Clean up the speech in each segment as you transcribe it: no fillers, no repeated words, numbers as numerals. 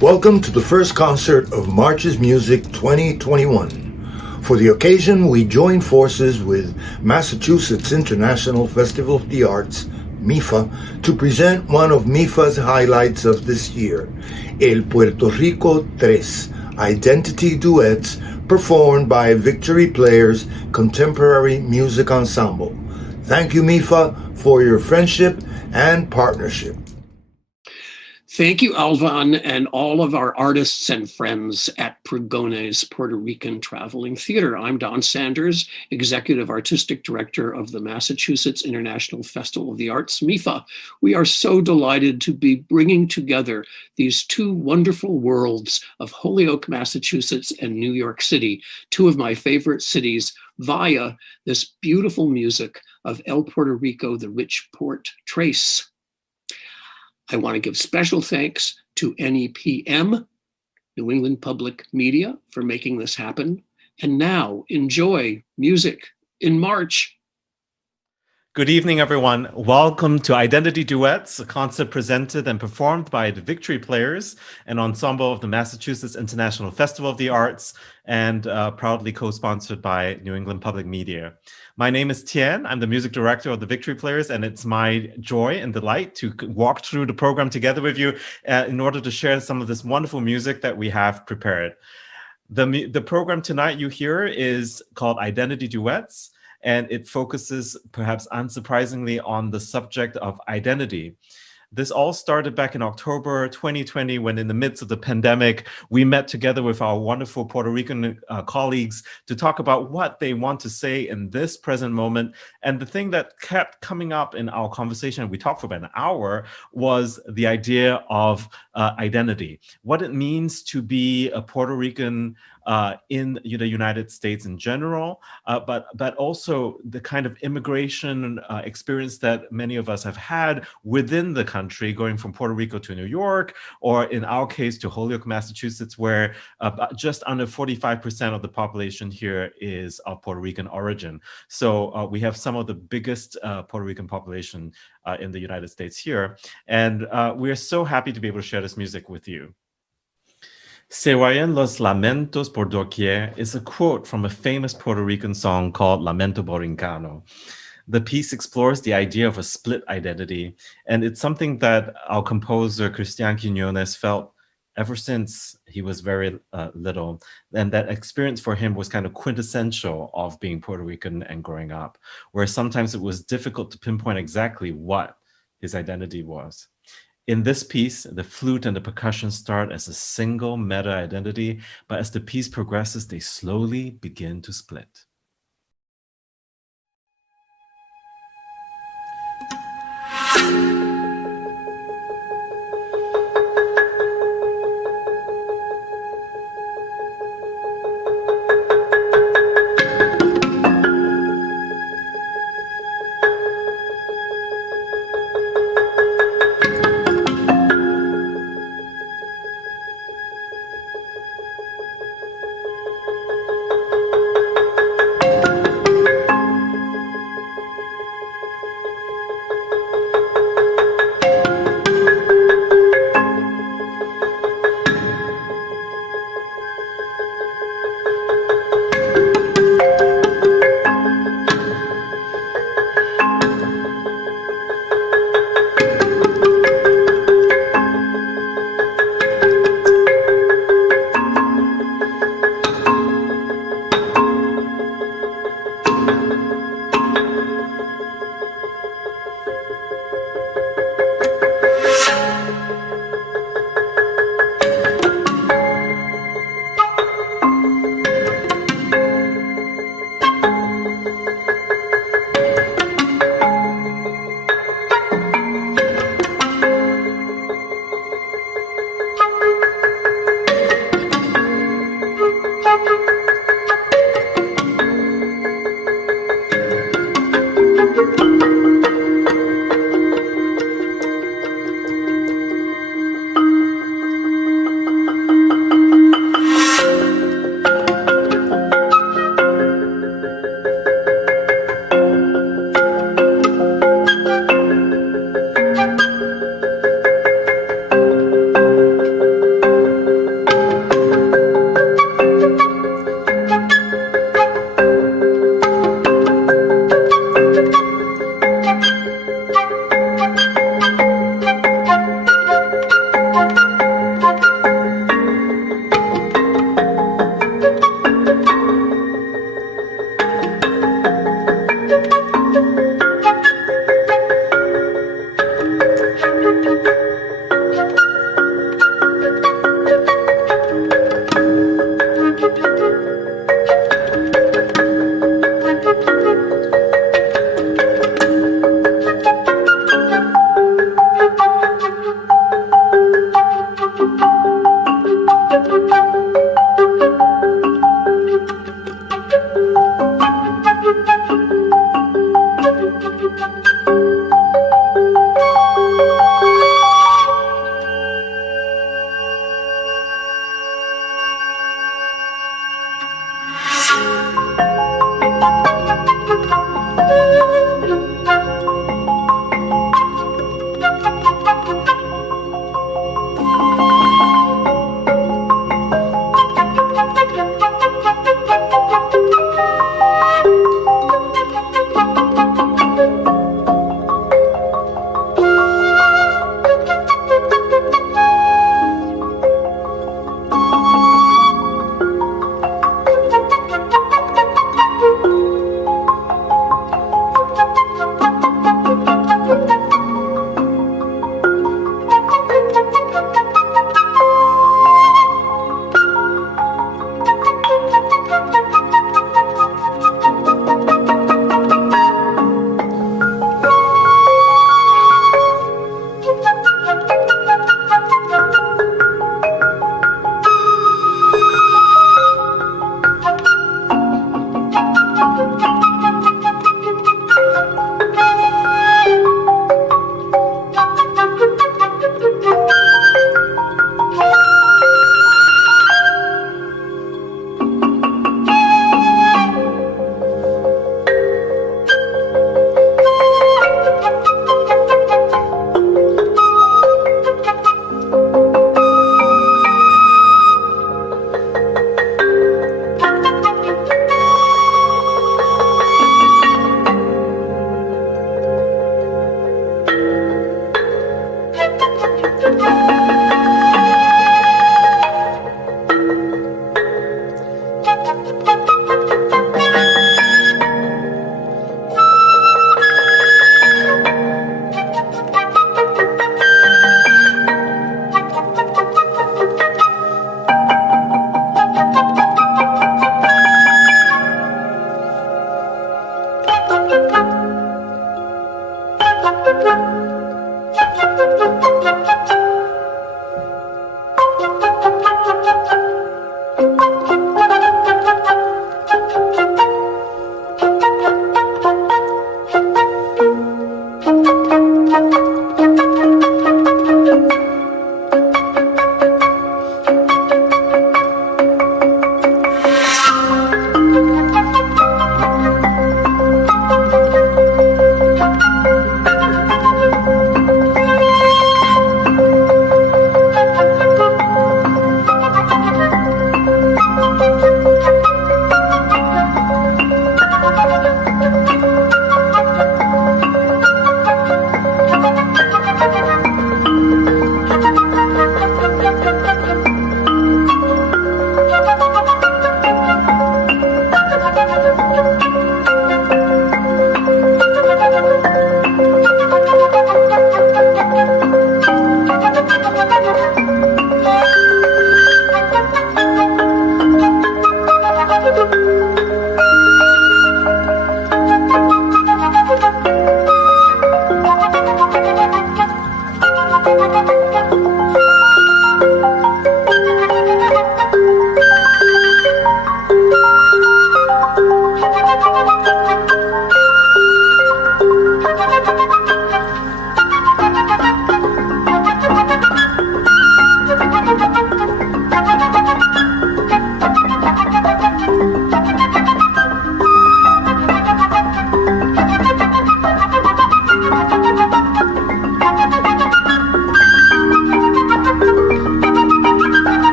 Welcome to the first concert of March's Music 2021. For the occasion, we join forces with Massachusetts International Festival of the Arts, MiFA, to present one of MiFA's highlights of this year, El Puerto Rico 3, Identity Duets, performed by Victory Players Contemporary Music Ensemble. Thank you, MiFA, for your friendship and partnership. Thank you, Alvan, and all of our artists and friends at Pregones, Puerto Rican Traveling Theater. I'm Don Sanders, Executive Artistic Director of the Massachusetts International Festival of the Arts, MiFA. We are so delighted to be bringing together these two wonderful worlds of Holyoke, Massachusetts and New York City, two of my favorite cities, via this beautiful music of El Puerto Rico, the Rich Port Trace. I want to give special thanks to NEPM, New England Public Media, for making this happen. And now, enjoy music in March. Good evening, everyone. Welcome to Identity Duets, a concert presented and performed by the Victory Players, an ensemble of the Massachusetts International Festival of the Arts, and proudly co-sponsored by New England Public Media. My name is Tien. I'm the music director of the Victory Players, and it's my joy and delight to walk through the program together with you in order to share some of this wonderful music that we have prepared. The program tonight you hear is called Identity Duets, and it focuses, perhaps unsurprisingly, on the subject of identity. This all started back in October 2020, when in the midst of the pandemic, we met together with our wonderful Puerto Rican colleagues to talk about what they want to say in this present moment. And the thing that kept coming up in our conversation, we talked for about an hour, was the idea of identity, what it means to be a Puerto Rican in the United States in general, but also the kind of immigration experience that many of us have had within the country, going from Puerto Rico to New York, or in our case to Holyoke, Massachusetts, where just under 45% of the population here is of Puerto Rican origin. So we have some of the biggest Puerto Rican population in the United States here. And we're so happy to be able to share this music with you. Se oyen los lamentos por doquier is a quote from a famous Puerto Rican song called Lamento Borincano. The piece explores the idea of a split identity, and it's something that our composer Cristian Quiñones felt ever since he was very little, and that experience for him was kind of quintessential of being Puerto Rican and growing up, where sometimes it was difficult to pinpoint exactly what his identity was. In this piece, the flute and the percussion start as a single meta-identity, but as the piece progresses, they slowly begin to split.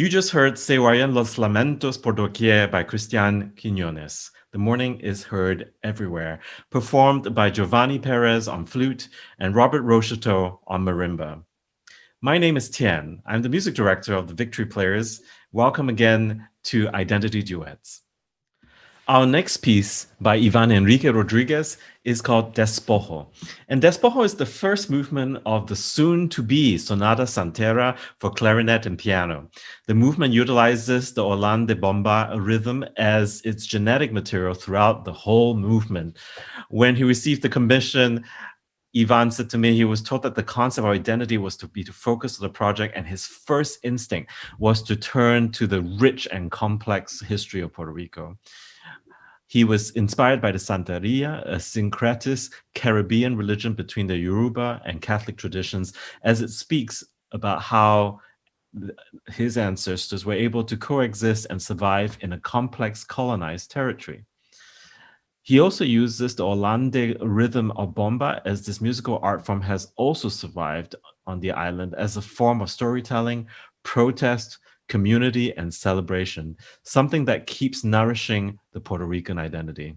You just heard Se Oyen los Lamentos por Doquier by Christian Quiñones. The Morning is Heard Everywhere, performed by Giovanni Pérez on flute and Robert Rocheteau on marimba. My name is Tian. I'm the music director of the Victory Players. Welcome again to Identity Duets. Our next piece by Iván Enrique Rodriguez is called Despojo. And Despojo is the first movement of the soon-to-be Sonata Santera for clarinet and piano. The movement utilizes the Hollande de Bomba rhythm as its genetic material throughout the whole movement. When he received the commission, Ivan said to me he was told that the concept of identity was to focus on the project, and his first instinct was to turn to the rich and complex history of Puerto Rico. He was inspired by the Santeria, a syncretist Caribbean religion between the Yoruba and Catholic traditions, as it speaks about how his ancestors were able to coexist and survive in a complex colonized territory. He also uses the Hollande rhythm of bomba, as this musical art form has also survived on the island as a form of storytelling, protest, community, and celebration, something that keeps nourishing the Puerto Rican identity.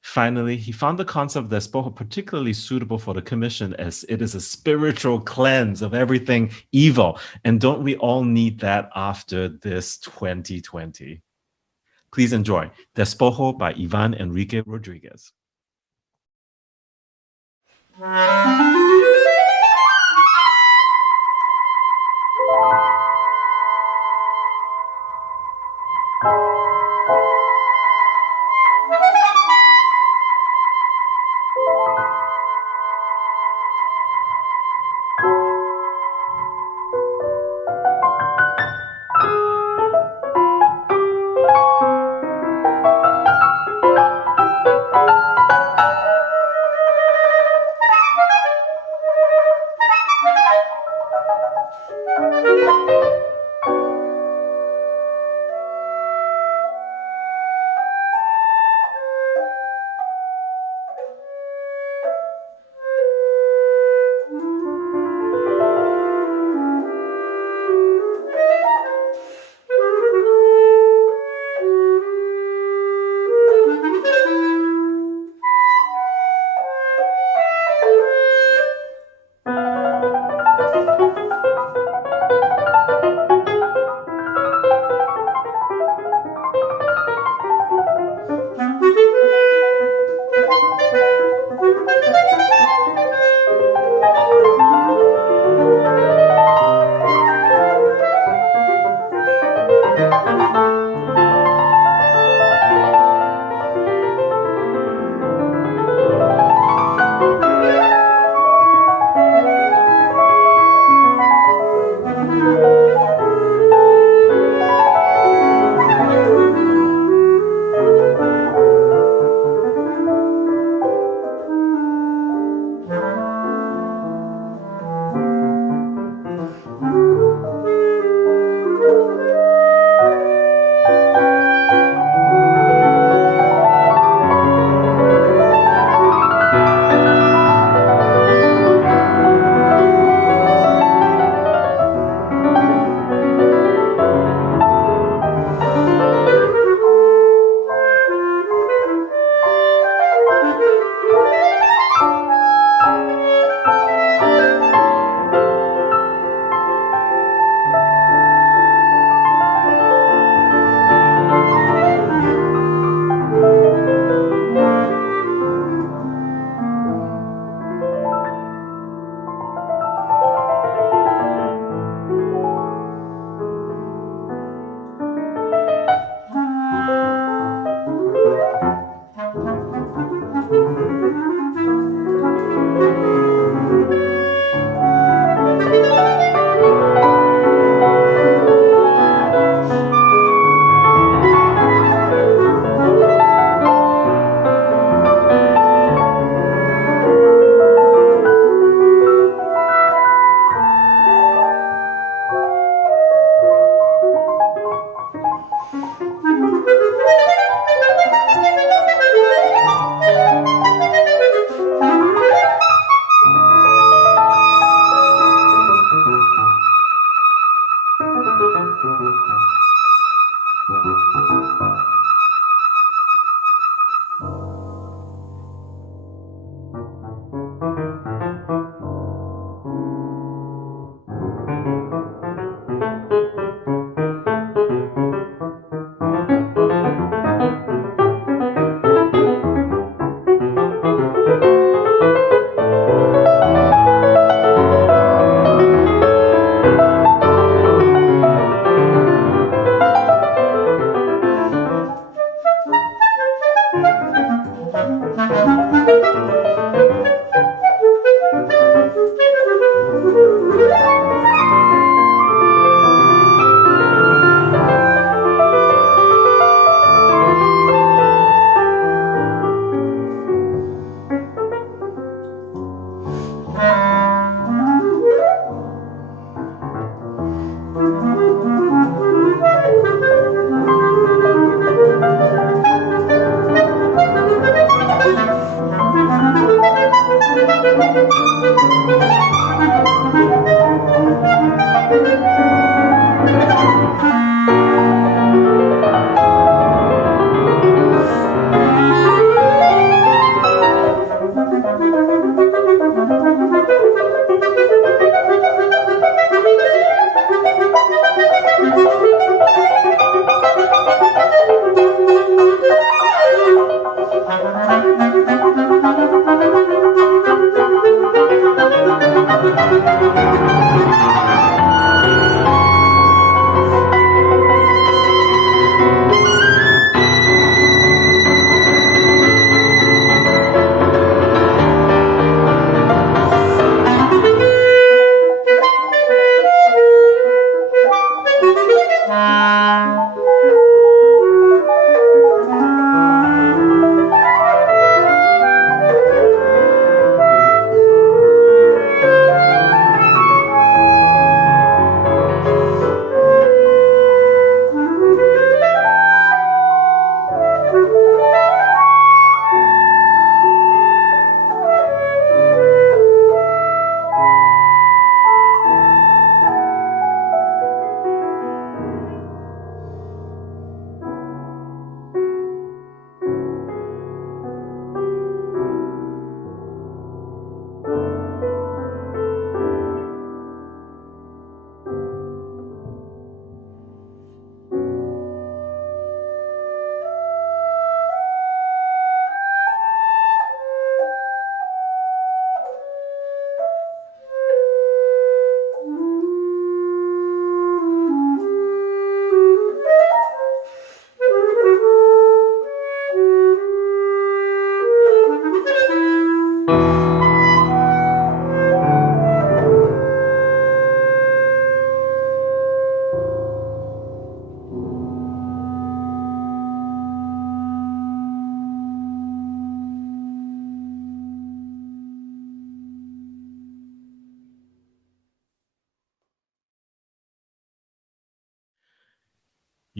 Finally, he found the concept of Despojo particularly suitable for the commission, as it is a spiritual cleanse of everything evil. And don't we all need that after this 2020? Please enjoy Despojo by Iván Enrique Rodriguez.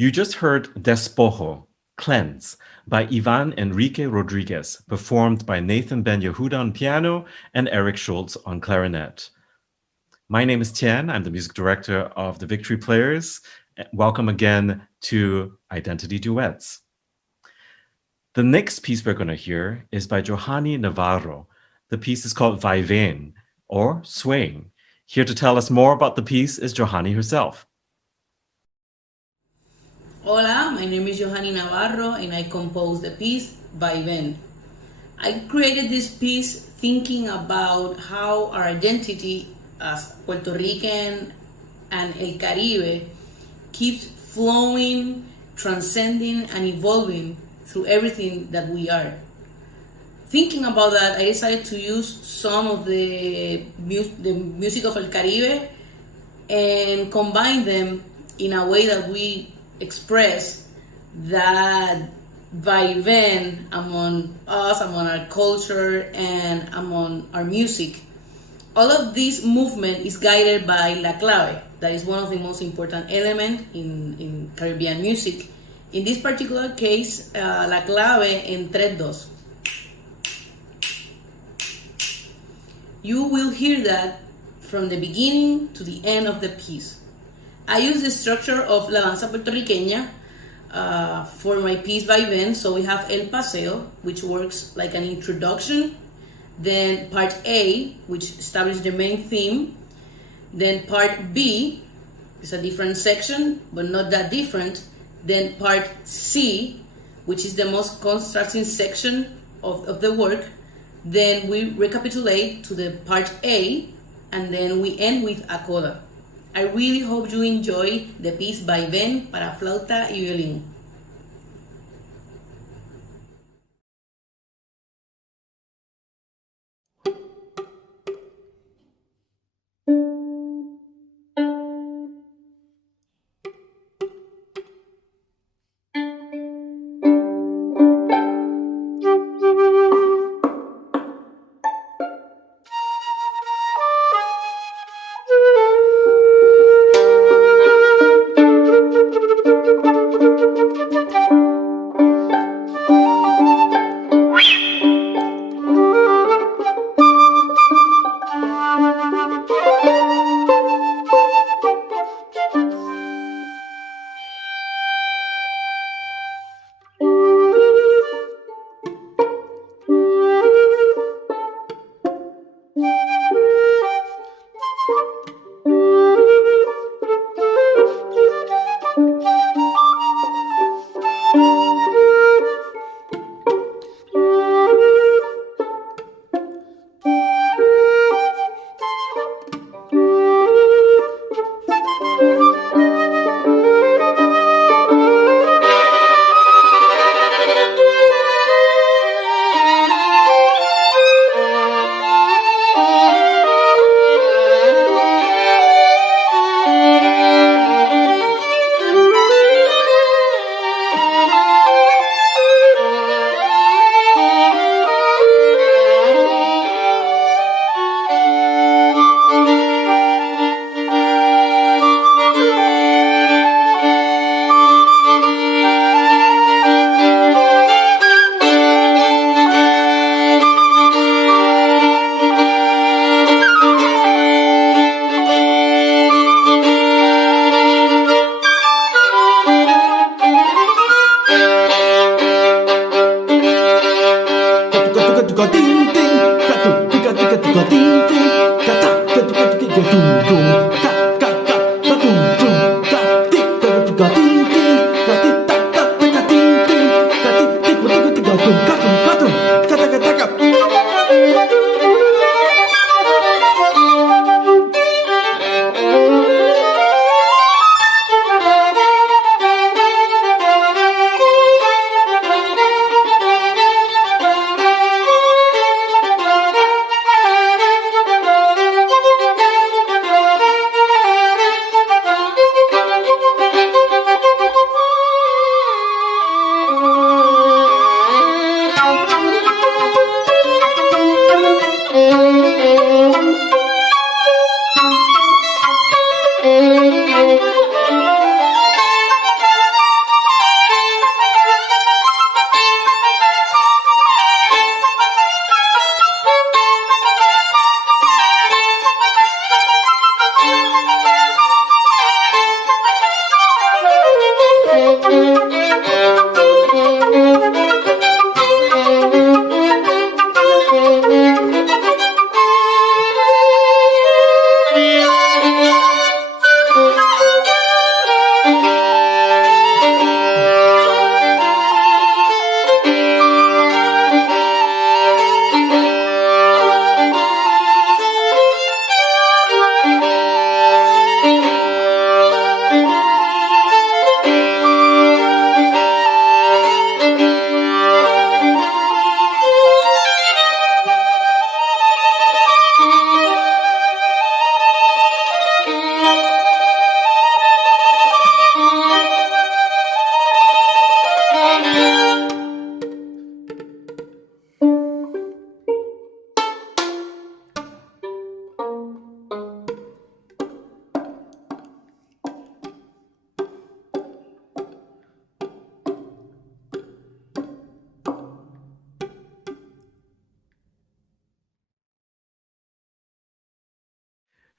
You just heard Despojo, Cleanse, by Ivan Enrique Rodriguez, performed by Nathan Ben-Yehuda on piano and Eric Schultz on clarinet. My name is Tian. I'm the music director of the Victory Players. Welcome again to Identity Duets. The next piece we're going to hear is by Johanny Navarro. The piece is called Vaivén, or Swaying. Here to tell us more about the piece is Johanny herself. Hola, my name is Johanny Navarro and I composed the piece Vaivén. I created this piece thinking about how our identity as Puerto Rican and El Caribe keeps flowing, transcending, and evolving through everything that we are. Thinking about that, I decided to use some of the music of El Caribe and combine them in a way that we express that vaivén among us, among our culture, and among our music. All of this movement is guided by la clave. That is one of the most important elements in Caribbean music. In this particular case, la clave en 3-2. You will hear that from the beginning to the end of the piece. I use the structure of la danza puertorriqueña for my piece Vaivén. So we have El Paseo, which works like an introduction. Then part A, which establishes the main theme. Then part B is a different section, but not that different. Then part C, which is the most constructing section of the work. Then we recapitulate to the part A, and then we end with a coda. I really hope you enjoy the piece Vaivén para flauta y violín.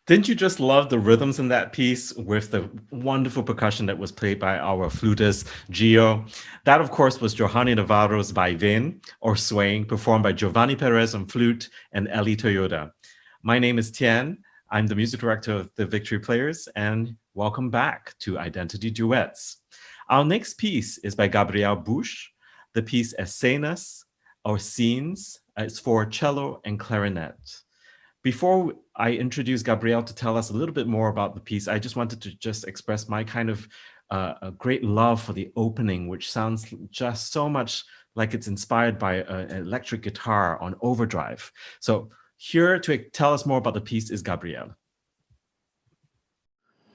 Didn't you just love the rhythms in that piece with the wonderful percussion that was played by our flutist, Gio? That, of course, was Johanny Navarro's Vaivén, or Swaying, performed by Giovanni Pérez on flute and Elly Toyoda. My name is Tian. I'm the music director of the Victory Players, and welcome back to Identity Duets. Our next piece is by Gabriel Bouche, the piece Escenas, or Scenes. It's for cello and clarinet. Before I introduce Gabriel to tell us a little bit more about the piece, I just wanted to just express my kind of a great love for the opening, which sounds just so much like it's inspired by an electric guitar on overdrive. So here to tell us more about the piece is Gabriel.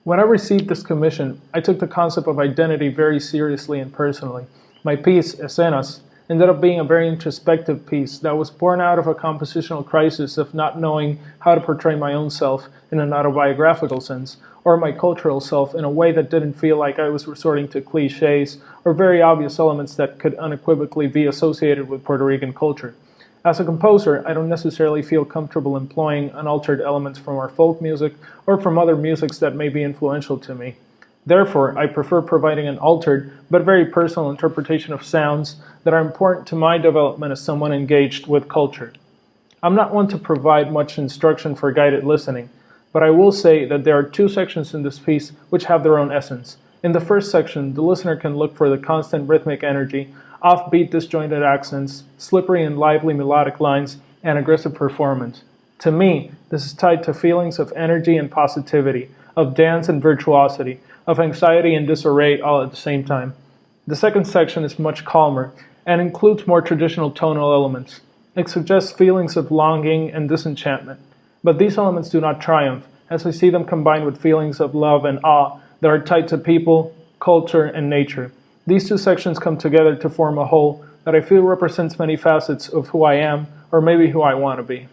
When I received this commission, I took the concept of identity very seriously and personally. My piece, Escenas, ended up being a very introspective piece that was born out of a compositional crisis of not knowing how to portray my own self in an autobiographical sense, or my cultural self in a way that didn't feel like I was resorting to cliches or very obvious elements that could unequivocally be associated with Puerto Rican culture. As a composer, I don't necessarily feel comfortable employing unaltered elements from our folk music or from other musics that may be influential to me. Therefore, I prefer providing an altered but very personal interpretation of sounds that are important to my development as someone engaged with culture. I'm not one to provide much instruction for guided listening, but I will say that there are two sections in this piece which have their own essence. In the first section, the listener can look for the constant rhythmic energy, offbeat disjointed accents, slippery and lively melodic lines, and aggressive performance. To me, this is tied to feelings of energy and positivity, of dance and virtuosity, of anxiety and disarray all at the same time. The second section is much calmer and includes more traditional tonal elements. It suggests feelings of longing and disenchantment. But these elements do not triumph, as I see them combined with feelings of love and awe that are tied to people, culture, and nature. These two sections come together to form a whole that I feel represents many facets of who I am, or maybe who I want to be.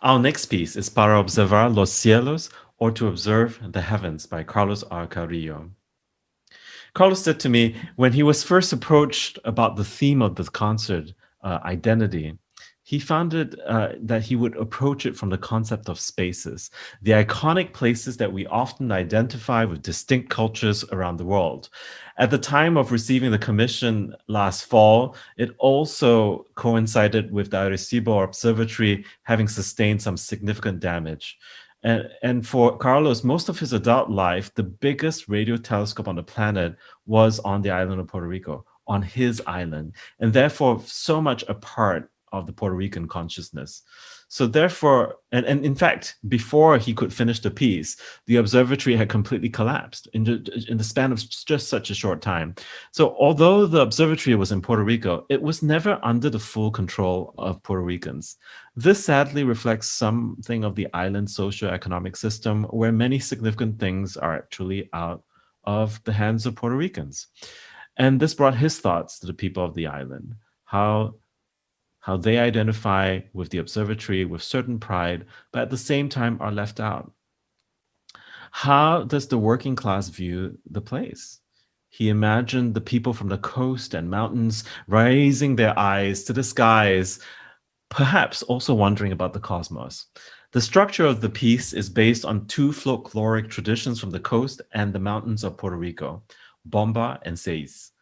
Our next piece is Para Observar los Cielos, or To Observe the Heavens, by Carlos R. Carrillo. Carlos said to me, when he was first approached about the theme of this concert, identity, he found it that he would approach it from the concept of spaces, the iconic places that we often identify with distinct cultures around the world. At the time of receiving the commission last fall, it also coincided with the Arecibo Observatory having sustained some significant damage. And for Carlos, most of his adult life, the biggest radio telescope on the planet was on the island of Puerto Rico, on his island, and therefore so much a part of the Puerto Rican consciousness. So therefore, and in fact, before he could finish the piece, the observatory had completely collapsed in the span of just such a short time. So although the observatory was in Puerto Rico, it was never under the full control of Puerto Ricans. This sadly reflects something of the island socio-economic system where many significant things are actually out of the hands of Puerto Ricans. And this brought his thoughts to the people of the island, how they identify with the observatory with certain pride, but at the same time are left out. How does the working class view the place? He imagined the people from the coast and mountains raising their eyes to the skies, perhaps also wondering about the cosmos. The structure of the piece is based on two folkloric traditions from the coast and the mountains of Puerto Rico, bomba and seis.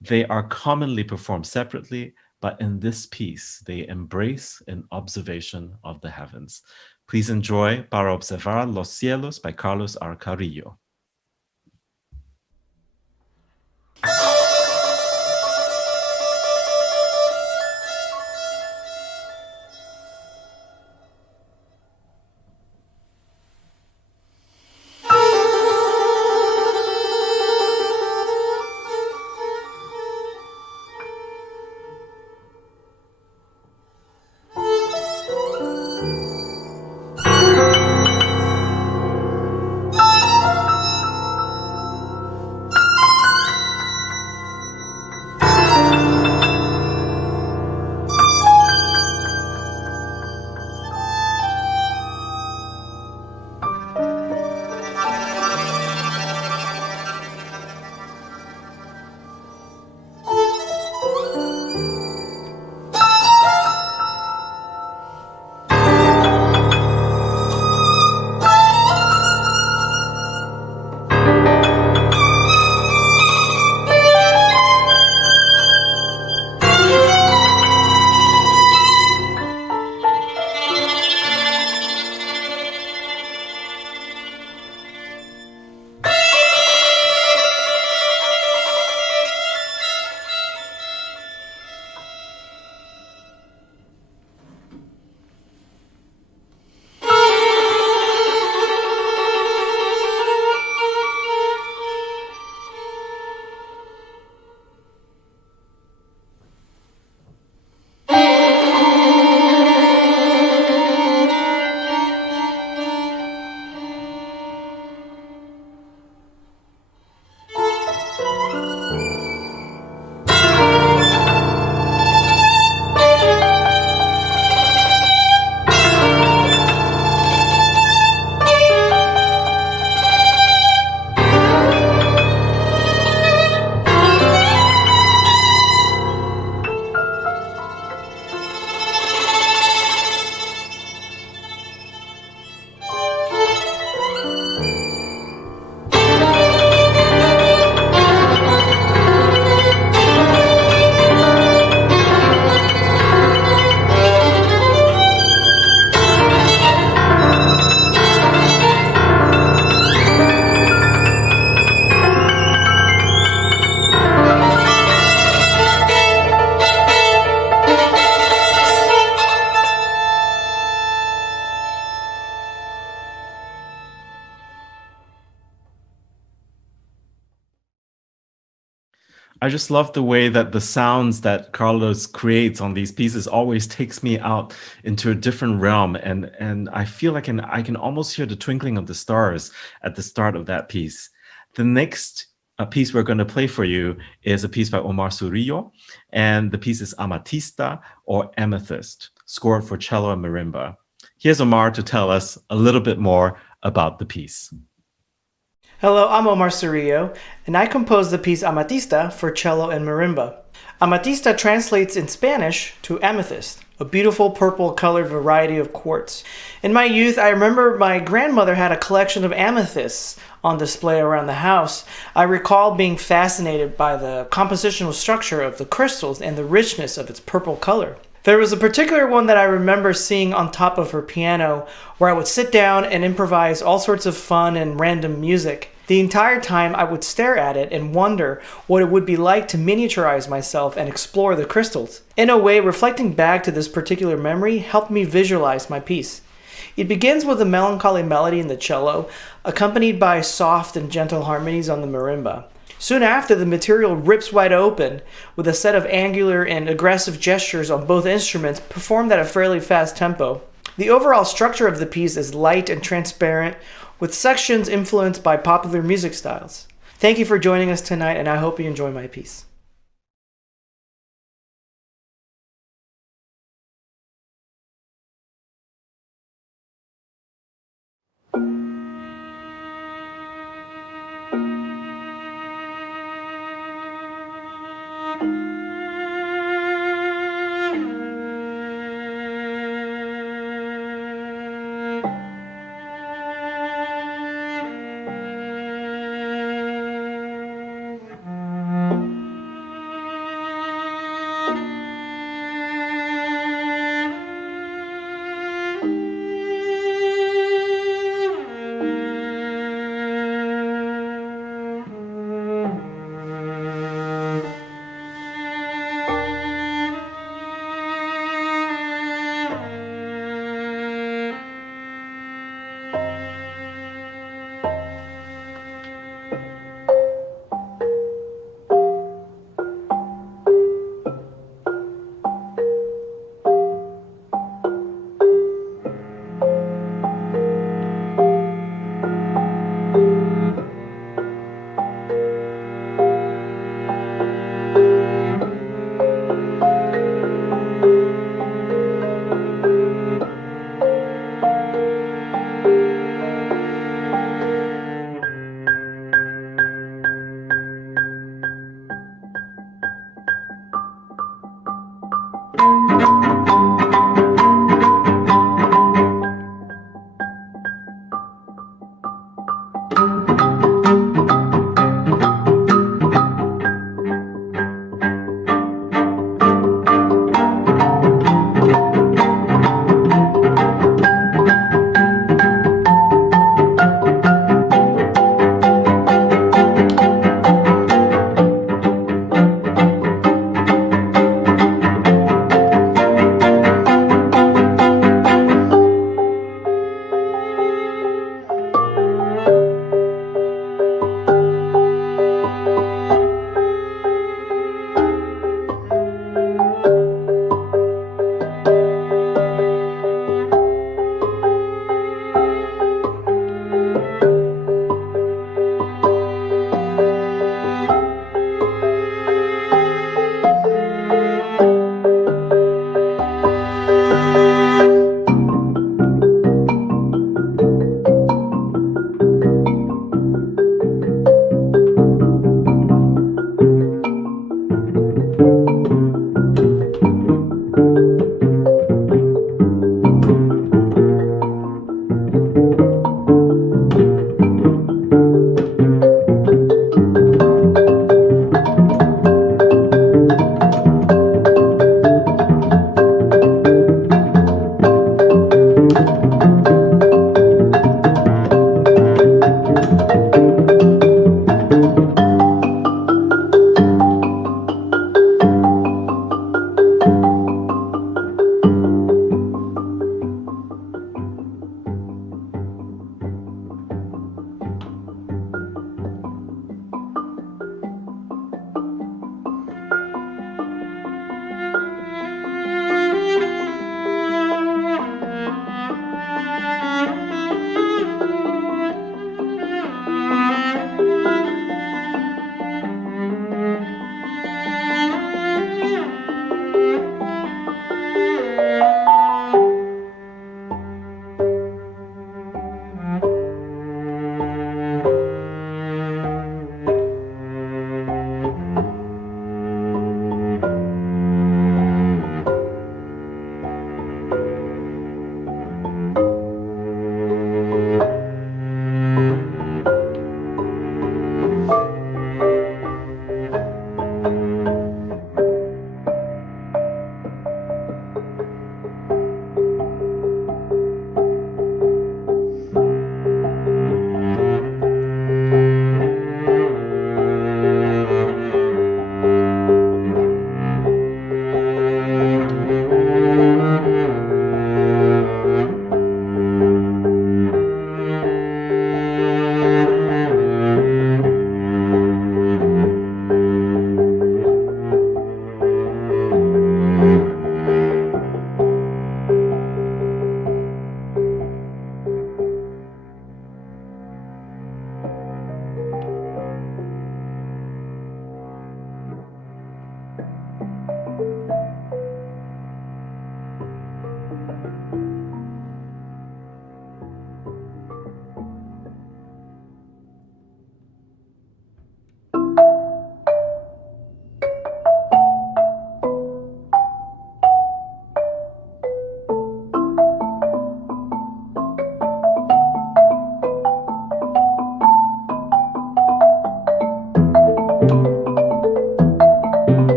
They are commonly performed separately, but in this piece, they embrace an observation of the heavens. Please enjoy Para Observar los Cielos by Carlos R. Carrillo. I just love the way that the sounds that Carlos creates on these pieces always takes me out into a different realm. And I feel like I can almost hear the twinkling of the stars at the start of that piece. The next piece we're going to play for you is a piece by Omar Surillo, and the piece is Amatista, or Amethyst, scored for cello and marimba. Here's Omar to tell us a little bit more about the piece. Hello, I'm Omar Cirillo, and I composed the piece Amatista for cello and marimba. Amatista translates in Spanish to amethyst, a beautiful purple-colored variety of quartz. In my youth, I remember my grandmother had a collection of amethysts on display around the house. I recall being fascinated by the compositional structure of the crystals and the richness of its purple color. There was a particular one that I remember seeing on top of her piano, where I would sit down and improvise all sorts of fun and random music. The entire time I would stare at it and wonder what it would be like to miniaturize myself and explore the crystals. In a way, reflecting back to this particular memory helped me visualize my piece. It begins with a melancholy melody in the cello, accompanied by soft and gentle harmonies on the marimba. Soon after, the material rips wide open, with a set of angular and aggressive gestures on both instruments performed at a fairly fast tempo. The overall structure of the piece is light and transparent, with sections influenced by popular music styles. Thank you for joining us tonight, and I hope you enjoy my piece.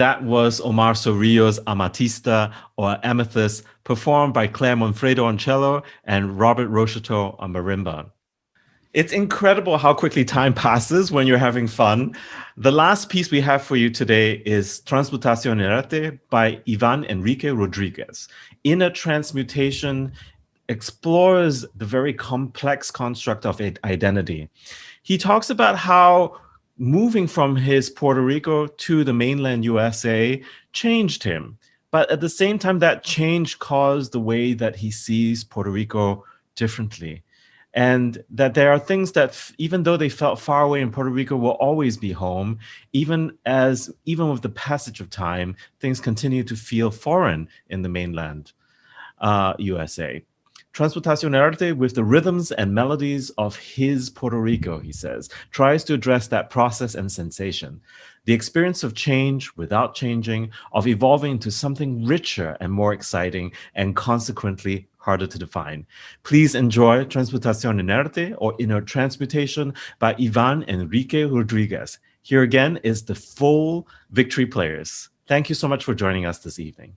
that was Omar Sorillo's Amatista, or Amethyst, performed by Claire Monfredo on cello and Robert Rocheteau on marimba. It's incredible how quickly time passes when you're having fun. The last piece we have for you today is Transmutación Inerte by Iván Enrique Rodriguez. Inner transmutation explores the very complex construct of identity. He talks about how moving from his Puerto Rico to the mainland USA changed him. But at the same time, that change caused the way that he sees Puerto Rico differently. And that there are things that, even though they felt far away in Puerto Rico, will always be home, even with the passage of time, things continue to feel foreign in the mainland USA. Transmutación Inerte, with the rhythms and melodies of his Puerto Rico, he says, tries to address that process and sensation. The experience of change without changing, of evolving into something richer and more exciting, and consequently harder to define. Please enjoy Transmutación Inerte, or Inner Transmutation, by Iván Enrique Rodriguez. Here again is the full Victory Players. Thank you so much for joining us this evening.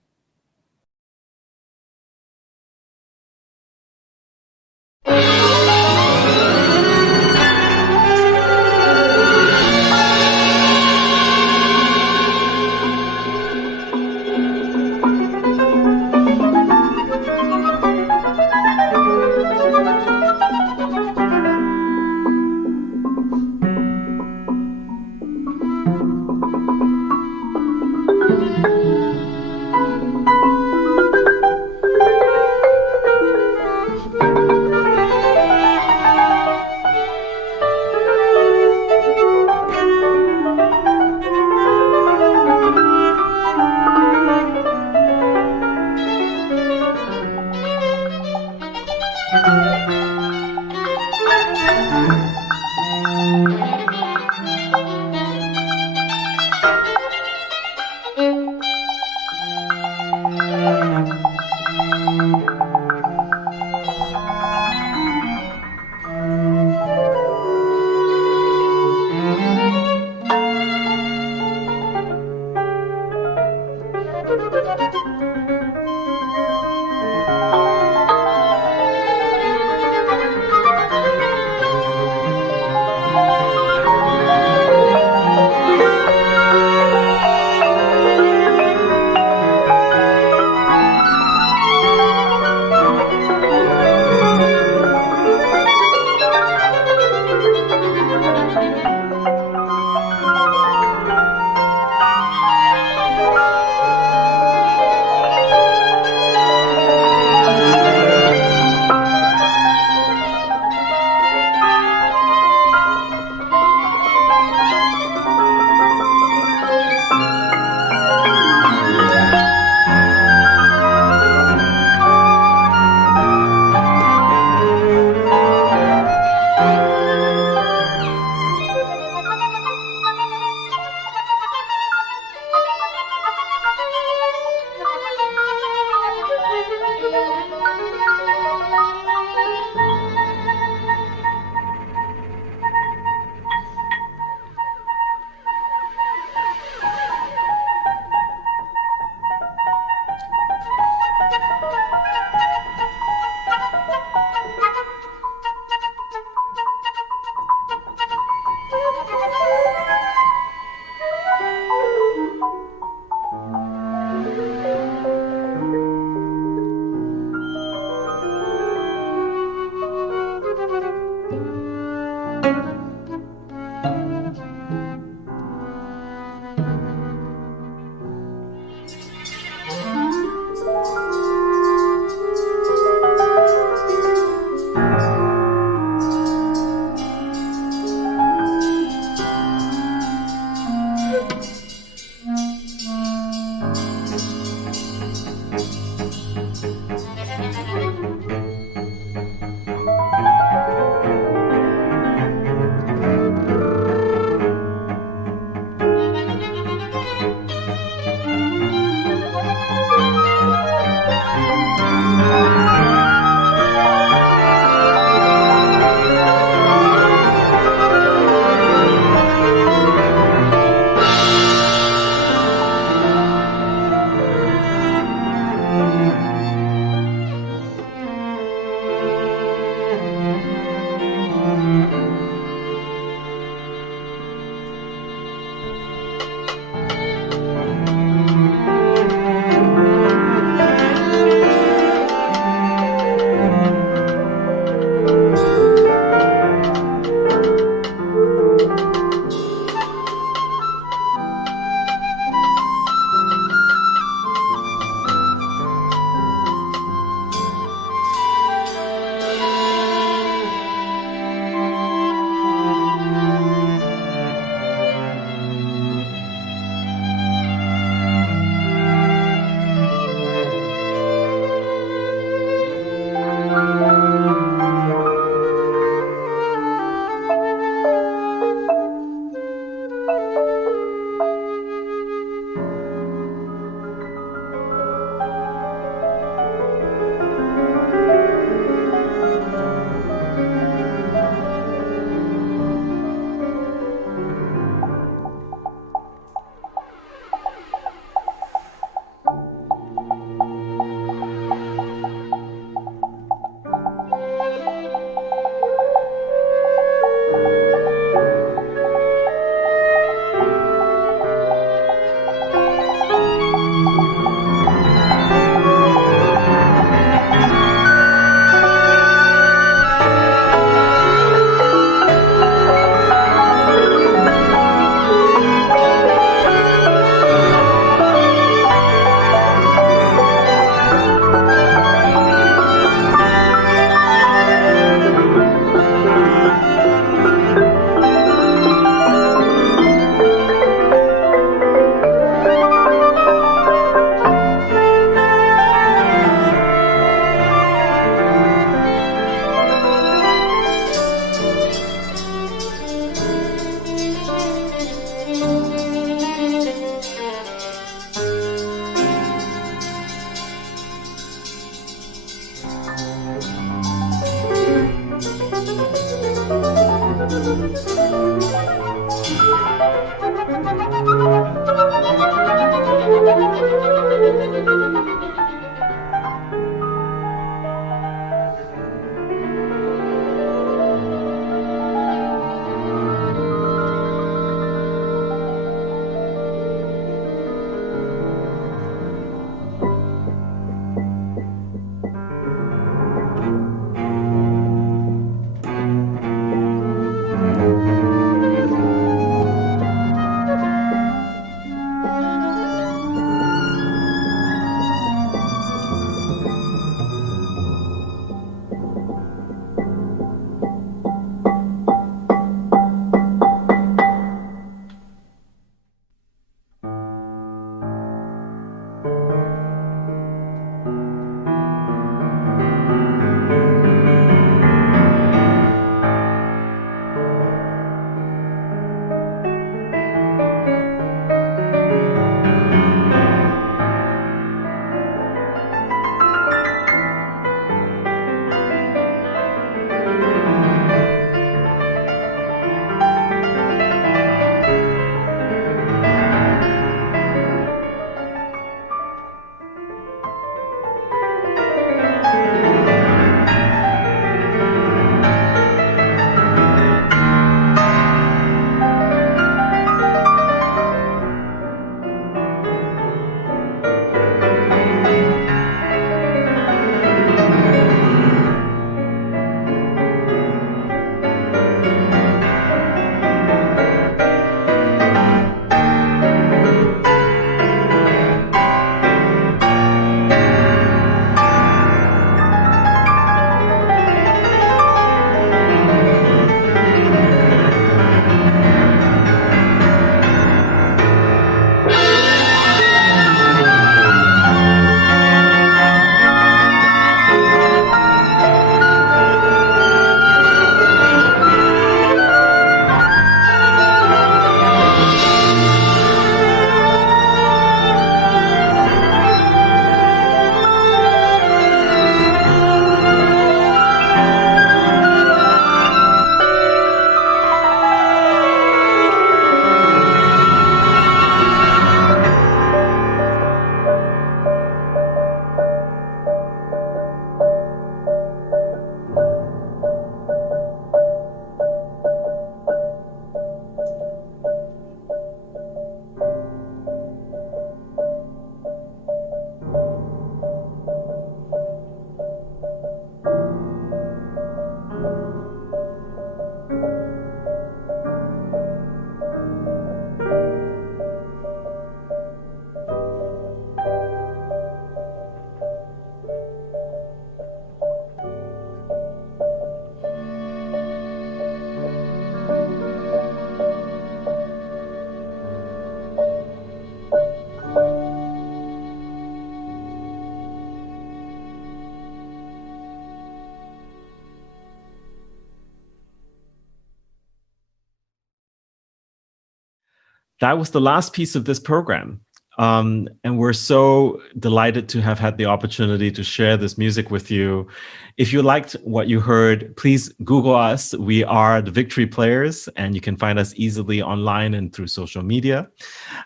That was the last piece of this program. And we're so delighted to have had the opportunity to share this music with you. If you liked what you heard, please Google us. We are the Victory Players, and you can find us easily online and through social media.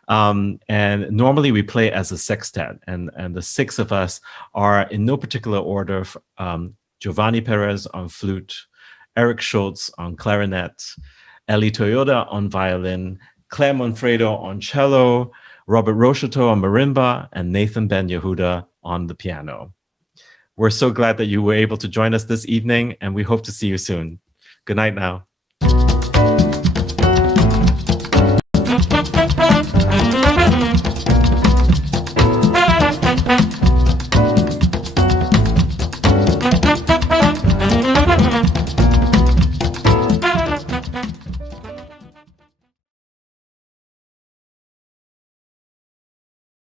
And normally we play as a sextet, and the six of us are in no particular order. Giovanni Pérez on flute, Eric Schultz on clarinet, Elly Toyoda on violin, Claire Monfredo on cello, Robert Rocheteau on marimba, and Nathan Ben-Yehuda on the piano. We're so glad that you were able to join us this evening, and we hope to see you soon. Good night now.